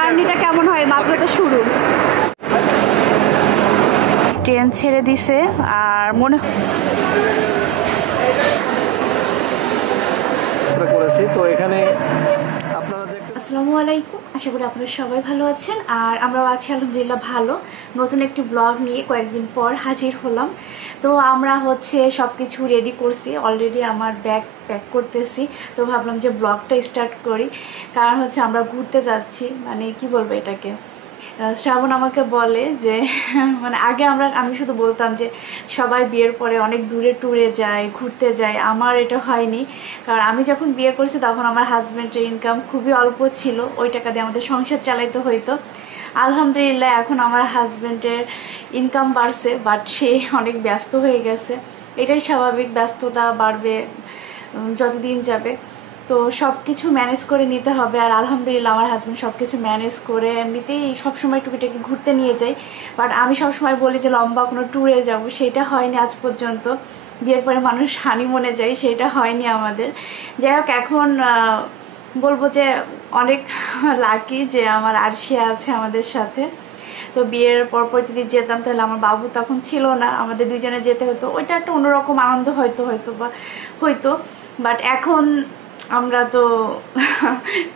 জার্নিটা কেমন হয়, মাত্র তো শুরু। ট্রেন ছেড়ে দিছে আর মনে করেছি তো এখানে। আসসালামু আলাইকুম, আশা করি আপনারা সবাই ভালো আছেন আর আমরাও আছি আলহামদুলিল্লাহ ভালো। নতুন একটি ব্লগ নিয়ে কয়েকদিন পর হাজির হলাম। তো আমরা সব কিছু রেডি করছি অলরেডি, আমার ব্যাগ প্যাক করতেছি। তো ভাবলাম যে ব্লগটা স্টার্ট করি, কারণ আমরা ঘুরতে যাচ্ছি। মানে কি বলবো এটাকে, শ্রাবণ আমাকে বলে যে মানে আগে আমি শুধু বলতাম যে সবাই বিয়ের পরে অনেক দূরে ট্যুরে যায়, ঘুরতে যায়। আমার এটা হয়নি, কারণ আমি যখন বিয়ে করেছি তখন আমার হাজব্যান্ডের ইনকাম খুবই অল্প ছিল, ওই টাকা দিয়ে আমাদের সংসার চালাইতে হইতো। আলহামদুলিল্লাহ এখন আমার হাজব্যান্ডের ইনকাম বাড়ছে, বাট সে অনেক ব্যস্ত হয়ে গেছে। এটাই স্বাভাবিক, ব্যস্ততা বাড়বে যতদিন যাবে। তো সব কিছু ম্যানেজ করে নিতে হবে। আর আলহামদুলিল্লাহ আমার হাজব্যান্ড সব কিছু ম্যানেজ করে এমনিতেই সবসময় টুকিটাকি ঘুরতে নিয়ে যাই। বাট আমি সবসময় বলি যে লম্বা কোনো ট্যুরে যাব, সেটা হয়নি আজ পর্যন্ত। বিয়ের পরে মানুষ হানিমুনে যায়, সেটা হয়নি আমাদের। যাই হোক, এখন বলবো যে অনেক লাকি যে আমার আরশিয়া আছে আমাদের সাথে। তো বিয়ের পরপর যদি যেতাম তাহলে আমার বাবু তখন ছিল না, আমাদের দুজনে যেতে হতো। ওইটা একটা অন্যরকম আনন্দ হয়তো। বাট এখন আমরা তো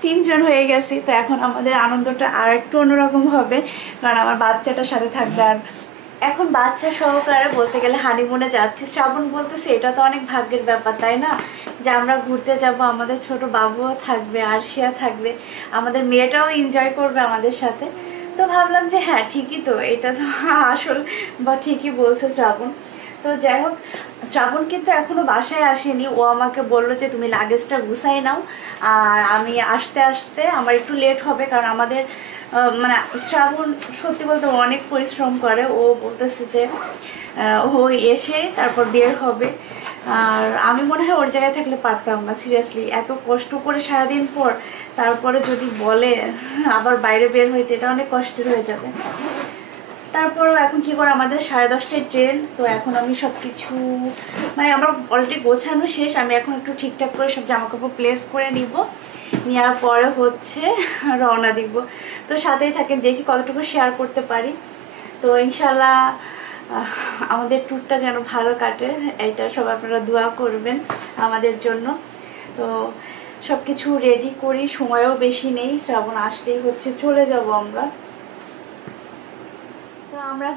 তিনজন হয়ে গেছি, তো এখন আমাদের আনন্দটা আর একটু অন্যরকম হবে, কারণ আমার বাচ্চাটার সাথে থাকবে। আর এখন বাচ্চা সহকারে বলতে গেলে হানিমুনে যাচ্ছি। শ্রাবণ বলতেছে এটা তো অনেক ভাগ্যের ব্যাপার, তাই না, যে আমরা ঘুরতে যাব, আমাদের ছোট বাবুও থাকবে, আরশিয়া থাকবে, আমাদের মেয়েটাও এনজয় করবে আমাদের সাথে। তো ভাবলাম যে হ্যাঁ ঠিকই তো, এটা তো আসল বা ঠিকই বলছে শ্রাবণ। তো যাই হোক, শ্রাবণ কিন্তু এখনো বাসায় আসেনি। ও আমাকে বললো যে তুমি লাগেজটা গুছাই নাও, আর আমি আসতে আসতে আমার একটু লেট হবে, কারণ আমাদের মানে শ্রাবণ সত্যি বলতে অনেক পরিশ্রম করে। ও বলতেছে যে ও এসে তারপর বের হবে। আর আমি মনে হয় ওর জায়গায় থাকলে পারতাম না, সিরিয়াসলি। এত কষ্ট করে সারাদিন পর তারপরে যদি বলে আবার বাইরে বের হইতে, এটা অনেক কষ্টের হয়ে যাবে। তারপরেও এখন কি করে, আমাদের 10:30টায় ট্রেন। তো এখন আমি সব কিছু মানে আমার অলরেডি গোছানো শেষ। আমি এখন একটু ঠিকঠাক করে সব জামাকাপড় প্লেস করে নিব, নেওয়ার পরে রওনা দিব। তো সাথেই থাকেন, দেখি কতটুকু শেয়ার করতে পারি। তো ইনশাল্লাহ আমাদের ট্যুরটা যেন ভালো কাটে, এইটা সব আপনারা দোয়া করবেন আমাদের জন্য। তো সব কিছু রেডি করি, সময়ও বেশি নেই, শ্রাবণ আসলেই চলে যাব আমরা। তো আমরা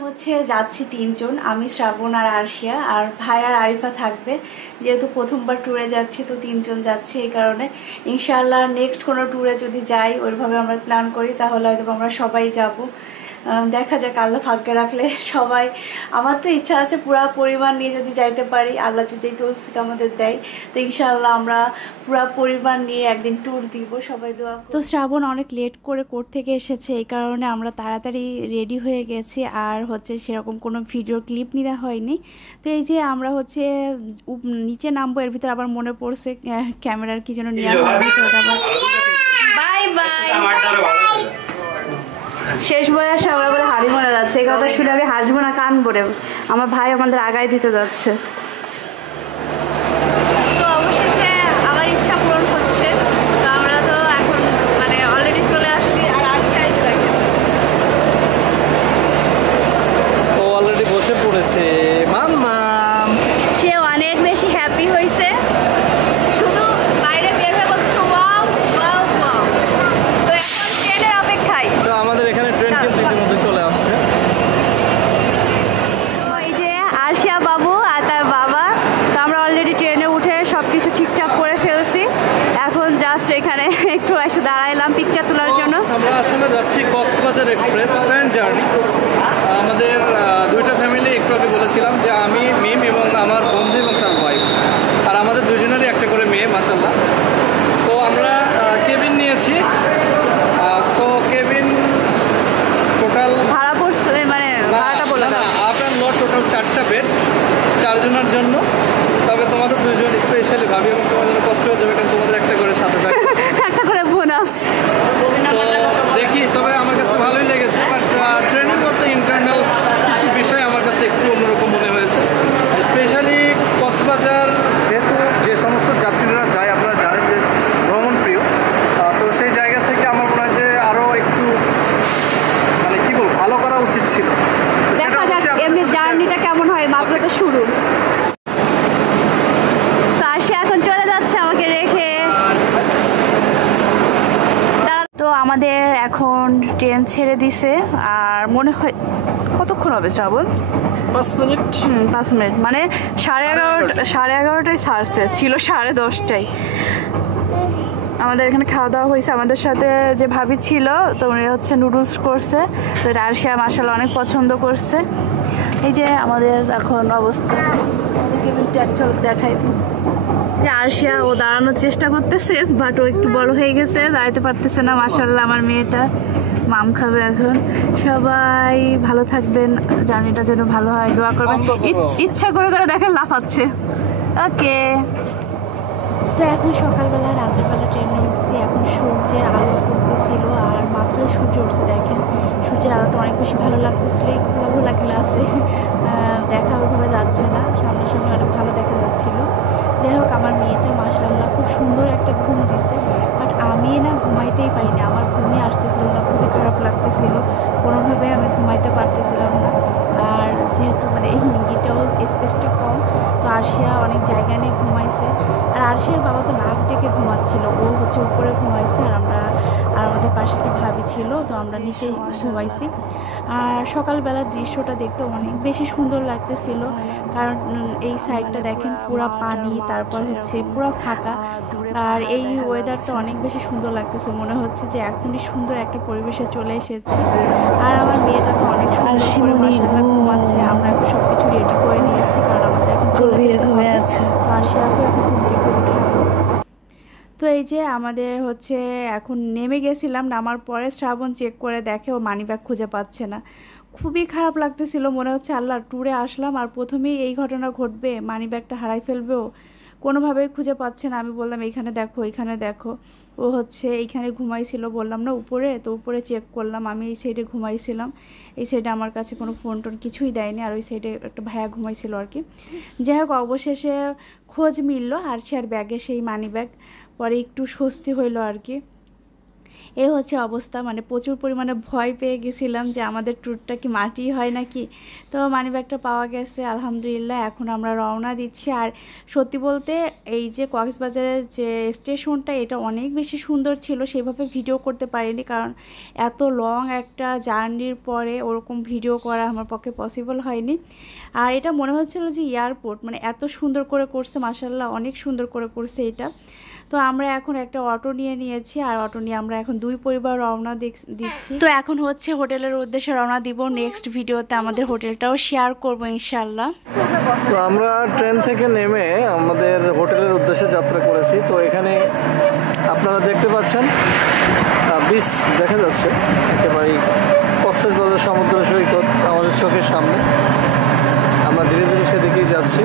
যাচ্ছি তিনজন, আমি, শ্রাবণ আর আরশিয়া, আর ভাই আর আরিফা থাকবে। যেহেতু প্রথমবার ট্যুরে যাচ্ছি তো তিনজন যাচ্ছি, এই কারণে। ইনশাআল্লাহ নেক্সট কোনো ট্যুরে যদি যাই, ওইভাবে আমরা প্ল্যান করি, তাহলে হয়তো আমরা সবাই যাব। দেখা যাক, আল্লাহ ভাগ্যে রাখলে সবাই। আমার তো ইচ্ছা আছে পুরা পরিবার নিয়ে যদি যাইতে পারি, আল্লাহ যদি তৌফিক আমাদের দেয়, তো ইনশাআল্লাহ আমরা পুরা পরিবার নিয়ে একদিন ট্যুর দিব, সবাই দোয়া। তো শ্রাবণ অনেক লেট করে কোর্ট থেকে এসেছে, এই কারণে আমরা তাড়াতাড়ি রেডি হয়ে গেছি। আর সেরকম কোনো ভিডিও ক্লিপ নেওয়া হয়নি। তো এই যে আমরা নিচে নামবো, এর ভিতরে আবার মনে পড়ছে ক্যামেরার কি যেন নেওয়া হবে, তো ওটা আবার বাই বাই। শেষ বয়সে আমরা বলে হাড়ি মনে যাচ্ছে, এই কথা শুনে আমি হাসবো না কানবো রে। আমার ভাই আমাদের আগায় দিতে যাচ্ছে। তো অবশেষে আমার ইচ্ছা পূরণ হচ্ছে। তো আমরা তো এখন মানে অলরেডি চলে আসছি। আর আজকাই ও অলরেডি বসে পড়েছে, মাম্মাম। সে অনেক বেশি হ্যাপি হয়েছে, শুধু বাইরে বের হয়ে বলছে ওয়াও ওয়াও ওয়াও। তো এখন ট্রেনের অপেক্ষায়। তো আমাদের এখানে ট্রেন কিন্তু ইতিমধ্যে চলে আসছে। এই যে আরশিয়া বাবু আর তার বাবা, তো আমরা অলরেডি ট্রেনে উঠে সব কিছু ঠিকঠাক করে ফেলছি। এখন জাস্ট এখানে একটু এসে দাঁড়াইলাম পিকচার তোলার জন্য। আমরা আসলে যাচ্ছি কক্সবাজার এক্সপ্রেস ট্রেন জার্নি। আমাদের দুইটা ফ্যামিলি, একটু আগে বলেছিলাম যে আমি, মিম এবং আমার বন্ধু এবং তার ওয়াইফ, আর আমাদের দুজনেরই একটা করে মেয়ে মাশাআল্লাহ। তো আমরা কেবিন নিয়েছি। সো কেবিন টোটাল ভাড়া পড়ছে মানে ভাড়াটা বলে দাও। আপনার লট টোটাল 4টা বেড 4 জনের জন্য। তবে তোমাদের দুজন স্পেশালি ভাবি এবং তোমাদের জন্য কষ্ট হয়ে যাবে, কারণ তোমাদের একটা করে সাথে থাকবে, একটা করে বোনাস। দেখি। তবে আমার কাছে ভালোই লেগেছে, বাট ট্রেনের মধ্যে ইন্টারনাল কিছু বিষয় আমার কাছে একটু অন্যরকম মনে হয়েছে। স্পেশালি কক্সবাজার যেহেতু যে সমস্ত যাত্রীরা যায়, আপনারা জানেন যে ভ্রমণ প্রিয়, তো সেই জায়গা থেকে আমার মনে হয় যে আরও একটু উচিত ছিল। দেখা যাক এমনি জার্নিটা কেমন হয়, মাত্র তো শুরু। তো আরশি এখন চলে যাচ্ছে আমাকে রেখে। তো আমাদের এখন ট্রেন ছেড়ে দিছে, আর মনে হয় কতক্ষণ হবে শ্রাবণ? 5 মিনিট। 5 মিনিট, মানে 11:30টায় ছাড়ছে, ছিল 10:30টায়। আমাদের এখানে খাওয়া দাওয়া হয়েছে, আমাদের সাথে যে ভাবি ছিল তো উনি হচ্ছে নুডলস করছে, তো এটা আরশিয়া মাশাআল্লাহ অনেক পছন্দ করছে। এই যে আমাদের এখন অবস্থা, চল দেখাই দিই যে আরশিয়া ও দাঁড়ানোর চেষ্টা করতেছে, বাট ও একটু বড় হয়ে গেছে, দাঁড়াতে পারতেছে না। মাশাআল্লাহ আমার মেয়েটা মাম খাবে এখন। সবাই ভালো থাকবেন, জার্নিটা যেন ভালো হয়, দোয়া করবেন। ইচ্ছা করে করে দেখেন লাফাচ্ছে। ওকে, তো এখন সকালবেলা রাত্রিবেলা ট্রেনে উঠছি, এখন সূর্যের আলো উঠতেছিল আর মাত্রই সূর্য উঠছে। দেখেন সূর্যের আলোটা অনেক বেশি ভালো লাগতেছিল। এই খোলা খোলা গ্লাসে দেখা ওইভাবে যাচ্ছে না, সামনাসামনি অনেক ভালো দেখা যাচ্ছিল। যাই হোক, আমার মেয়েটা মাশাআল্লাহ খুব সুন্দর একটা ঘুম দিছে, বাট আমি না ঘুমাইতেই পারিনি। আমার ঘুমে আসতেছিল না, খুবই খারাপ লাগতেছিল, কোনোভাবে আমি ঘুমাইতে পারতেছিলাম না। আর যেহেতু মানে এই হিন্দিটাও স্পেসটা কম, তো আরশিয়া অনেক জায়গা নিয়ে ঘুমাইছে। আর আরশিয়ার বাবা তো নাক ডেকে ঘুমাচ্ছিল, ও হচ্ছে উপরে ঘুমাইছে, আর আমাদের পাশে একটা ভাবি ছিল, তো আমরা নিচেই ঘুমাইছি। আর সকালবেলার দৃশ্যটা দেখতে অনেক বেশি সুন্দর লাগতেছিল, কারণ এই সাইডটা দেখেন পুরা পানি, তারপর হচ্ছে পুরা ফাঁকা। আর এই ওয়েদারটা অনেক বেশি সুন্দর লাগতেছে, মনে হচ্ছে যে এখনই সুন্দর একটা পরিবেশে চলে এসেছি। আর আমার মেয়েটা তো অনেক সুন্দর করে মাশাআল্লাহ ঘুমাচ্ছে। আমরা এখন সব কিছু রেডি করে নিয়েছি, কারণ আমাদের এখন চলে যেতে হবে। তো আরশিয়াকে এখন ঘুম থেকে উঠাবো। তো এই যে আমাদের হচ্ছে এখন নেমে গেছিলাম, নামার পরে শ্রাবণ চেক করে দেখে ও মানিব্যাগ খুঁজে পাচ্ছে না। খুবই খারাপ লাগতেছিল, মনে হচ্ছে আল্লাহ ট্যুরে আসলাম আর প্রথমেই এই ঘটনা ঘটবে, মানিব্যাগটা হারাই ফেলবেও, কোনোভাবেই খুঁজে পাচ্ছে না। আমি বললাম এইখানে দেখো, এইখানে দেখো। ও হচ্ছে এইখানে ঘুমাইছিল, বললাম না উপরে, তো উপরে চেক করলাম। আমি এই সাইডে ঘুমাইছিলাম, এই সাইডে আমার কাছে কোনো ফোন টোন কিছুই দেয়নি, আর ওই সাইডে একটা ভাইয়া ঘুমাইছিল আর কি। যাই হোক, অবশেষে খোঁজ মিলল আরশিয়ার ব্যাগে সেই মানিব্যাগ, পরে একটু স্বস্তি হইলো আর কি। এই হচ্ছে অবস্থা, মানে প্রচুর পরিমাণে ভয় পেয়ে গেছিলাম যে আমাদের ট্যুরটা কি মাটি হয় নাকি। তো মানিব্যাগটা পাওয়া গেছে আলহামদুলিল্লাহ। এখন আমরা রওনা দিচ্ছি। আর সত্যি বলতে এই যে কক্সবাজারের যে স্টেশনটা, এটা অনেক বেশি সুন্দর ছিল, সেভাবে ভিডিও করতে পারিনি, কারণ এত লং একটা জার্নির পরে ওরকম ভিডিও করা আমার পক্ষে পসিবল হয়নি। আর এটা মনে হচ্ছিল যে এয়ারপোর্ট, মানে এত সুন্দর করে করছে মাশাআল্লাহ, অনেক সুন্দর করে করছে এটা। তো আমরা এখন একটা অটো নিয়েছি, আর অটো নিয়ে আমরা এখন দুই পরিবার রওনা দিচ্ছি। তো এখন হচ্ছে হোটেলের উদ্দেশ্যে রওনা দিব। নেক্সট ভিডিওতে আমাদের হোটেলটাও শেয়ার করবো ইনশাল্লাহ। তো আমরা ট্রেন থেকে নেমে আমাদের হোটেলের উদ্দেশ্যে যাত্রা করেছি। তো এখানে আপনারা দেখতে পাচ্ছেন বিচ দেখা যাচ্ছে একেবারেই, কক্সবাজার সমুদ্র সৈকত আমাদের চোখের সামনে। আমরা ধীরে ধীরে সেদিকেই যাচ্ছি।